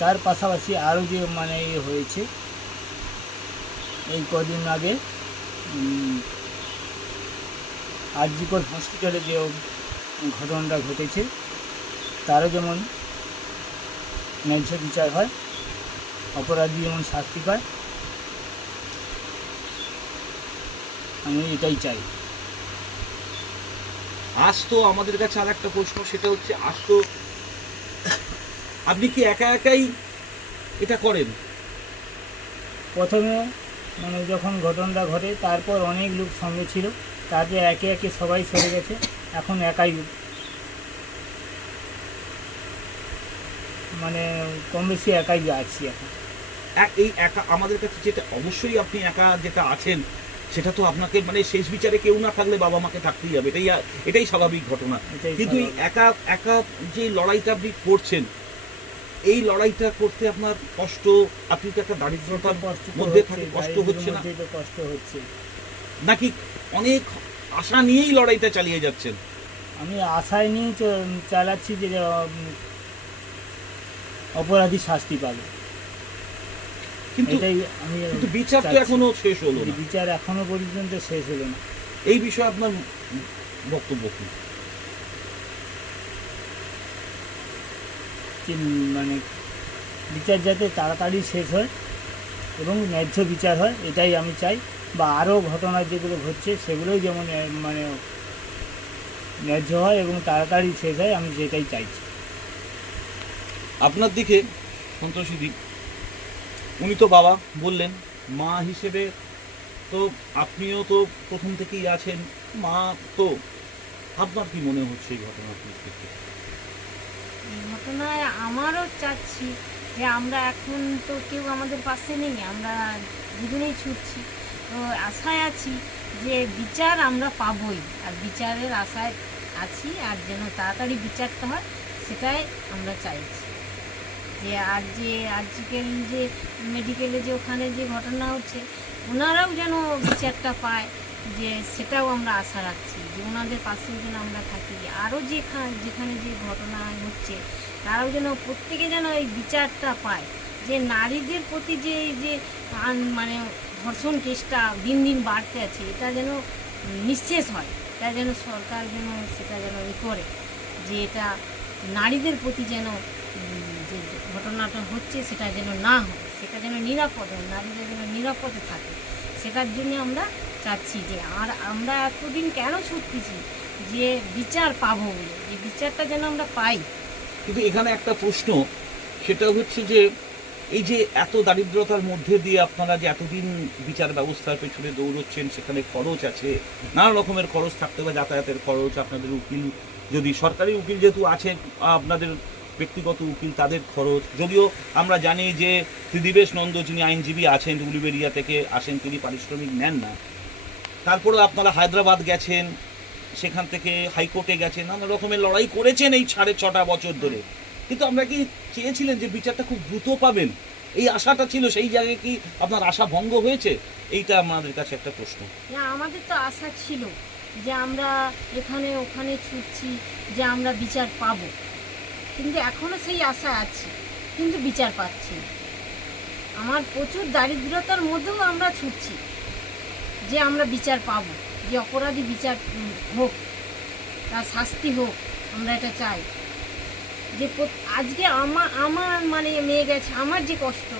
তার পাশাপাশি আরও যে মানে হয়েছে এই কদিন আগে আরজিকর হসপিটালে যে ঘটনাটা ঘটেছে তারও যেমন ন্যায্য বিচার হয়, অপরাধী যেমন শাস্তি পায়, আমি এটাই চাই। আজ তো আমাদের কাছে আর একটা প্রশ্ন, সেটা হচ্ছে আজ তো আপনি কি একা একাই এটা করেন? প্রথমে মানে যখন ঘটনাটা ঘটে তারপর অনেক লোক সঙ্গে ছিল, তারপরে একে একে সবাই সরে গেছে, এখন একাই মানে কম বেশি একাই আছি এখন। এই একা আমাদের কাছে যেটা অবশ্যই আপনি একা যেটা আছেন সেটা তো আপনাকে মানে শেষ বিচারে কেউ না থাকলে বাবা মাকে থাকতেই হবে, এটাই স্বাভাবিক ঘটনা। কিন্তু এই একা একা যে লড়াইটা আপনি করছেন, এই লড়াইটা করতে আপনার কষ্ট, আপনি তো একটা দারিদ্রতার মধ্যে থাকে, কষ্ট হচ্ছে না? কষ্ট হচ্ছে নাকি অনেক আশা নিয়েই লড়াইটা চালিয়ে যাচ্ছেন? আমি আশায় নিয়ে চালাচ্ছি যে অপরাধী শাস্তি পাবে, কিন্তু এটাই আমি বিচার তো এখনো শেষ হলো না। বিচার এখনো পর্যন্ত শেষ হলো না। এই বিষয়ে আপনার বক্তব্য কি? মানে বিচার যাতে তাড়াতাড়ি শেষ হয় এবং ন্যায্য বিচার হয় এটাই আমি চাই, বা আরও ঘটনা যেগুলো ঘটছে সেগুলোই যেমন মানে ন্যায্য হয় এবং তাড়াতাড়ি শেষ হয়, আমি যেটাই চাইছি। আপনার দিকে সন্তোষীদি, উনি তো বাবা বললেন, মা হিসেবে তো আপনিও তো প্রথম থেকেই আছেন, মা তো আপনার কি মনে হচ্ছে এই ঘটনার পরিস্থিতি? এই ঘটনায় আমারও চাচ্ছি যে আমরা এখন তো কেউ আমাদের পাশে নেই, আমরা দুজনেই ছুটছি, তো আশায় আছি যে বিচার আমরা পাবই, আর বিচারের আশায় আছি, আর যেন তাড়াতাড়ি বিচারটা হয় সেটাই আমরা চাইছি। যে আজকের যে মেডিকেলে যে ওখানে যে ঘটনা হচ্ছে ওনারাও যেন বিচারটা পায়, যে সেটাও আমরা আশা রাখছি যে ওনাদের পাশেও যেন আমরা থাকি। আরও যেখানে যে ঘটনা হচ্ছে তারাও যেন প্রত্যেকে যেন এই বিচারটা পায়, যে নারীদের প্রতি যে এই যে মানে ধর্ষণ কেসটা দিন দিন বাড়তে আছে, এটা যেন নিঃশেষ হয়, এটা যেন সরকার যেন সেটা যেন করে, যে এটা নারীদের প্রতি যেন যে ঘটনাটা হচ্ছে সেটা যেন না হয়, সেটা যেন নিরাপদ হয়, নারীরা যেন নিরাপদে থাকে, সেটার জন্য আমরা চাচ্ছি। যে আর আমরা এতদিন কেন ছুটতেছি যে বিচার পাবো বলে, যে বিচারটা যেন আমরা পাই। কিন্তু এখানে একটা প্রশ্ন, সেটা হচ্ছে যে এই যে এত দারিদ্রতার মধ্যে দিয়ে আপনারা যে এতদিন বিচার ব্যবস্থার পেছনে দৌড়চ্ছেন, সেখানে খরচ আছে, নানা রকমের খরচ থাকতে হবে, যাতায়াতের খরচ, আপনাদের উকিল যদি সরকারি উকিল যেহেতু আছে, আপনাদের ব্যক্তিগত উকিল তাদের খরচ, যদিও আমরা জানি যে ত্রিদিবেশ নন্দ যিনি আইনজীবী আছেন উলুবেড়িয়া থেকে আসেন, তিনি পারিশ্রমিক নেন না। তারপরেও আপনারা হায়দ্রাবাদ গেছেন, সেখান থেকে হাইকোর্টে গেছেন, নানা রকমের লড়াই করেছেন এই 6.5 বছর ধরে। কিন্তু আমরা কি চেয়েছিলেন যে বিচারটা খুব দ্রুত পাবেন? এই আশাটা ছিল, সেই জায়গায় কি আপনার আশা ভঙ্গ হয়েছে? এইটা আমাদের কাছে একটা প্রশ্ন। না, আমাদের তো আশা ছিল যে আমরা এখানে ওখানে ছুটছি যে আমরা বিচার পাবো, কিন্তু এখনও সেই আশা আছে, কিন্তু বিচার পাচ্ছি না। আমার প্রচুর দারিদ্রতার মধ্যেও আমরা ছুটছি যে আমরা বিচার পাবো, যে অপরাধী বিচার হোক, তার শাস্তি হোক, আমরা এটা চাই। যে আজকে আমার মানে মেয়ে গেছে, আমার যে কষ্ট,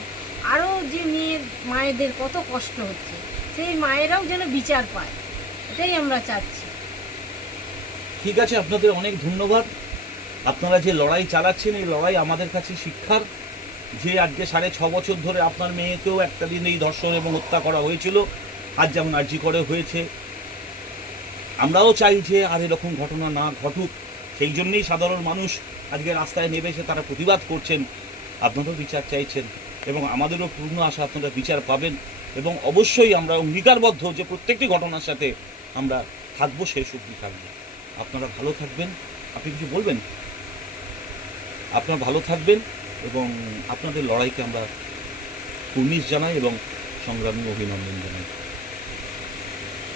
আরও যে মেয়ের মায়েদের কত কষ্ট হচ্ছে, সেই মায়েরাও যেন বিচার পায়, এটাই আমরা চাচ্ছি। ঠিক আছে, আপনাদের অনেক ধন্যবাদ। আপনারা যে লড়াই চালাচ্ছেন, এই লড়াই আমাদের কাছে শিক্ষার, যে আজকে 6.5 বছর ধরে আপনার মেয়েকেও একটা দিন এই ধর্ষণ এবং হত্যা করা হয়েছিল, আজ যেমন আরজি করে হয়েছে, আমরাও চাই যে আর এরকম ঘটনা না ঘটুক। সেই জন্যেই সাধারণ মানুষ আজকে রাস্তায় নেমে এসে তারা প্রতিবাদ করছেন, আপনারাও বিচার চাইছেন, এবং আমাদেরও পূর্ণ আশা আপনারা বিচার পাবেন। এবং অবশ্যই আমরা অঙ্গীকারবদ্ধ যে প্রত্যেকটি ঘটনার সাথে আমরা থাকবো, শেষ অবধি থাকবো। আপনারা ভালো থাকবেন। আপনি কিছু বলবেন? আপনারা ভালো থাকবেন এবং আপনাদের লড়াইকে আমরা কুর্নিশ জানাই এবং সংগ্রামী অভিনন্দন জানাই।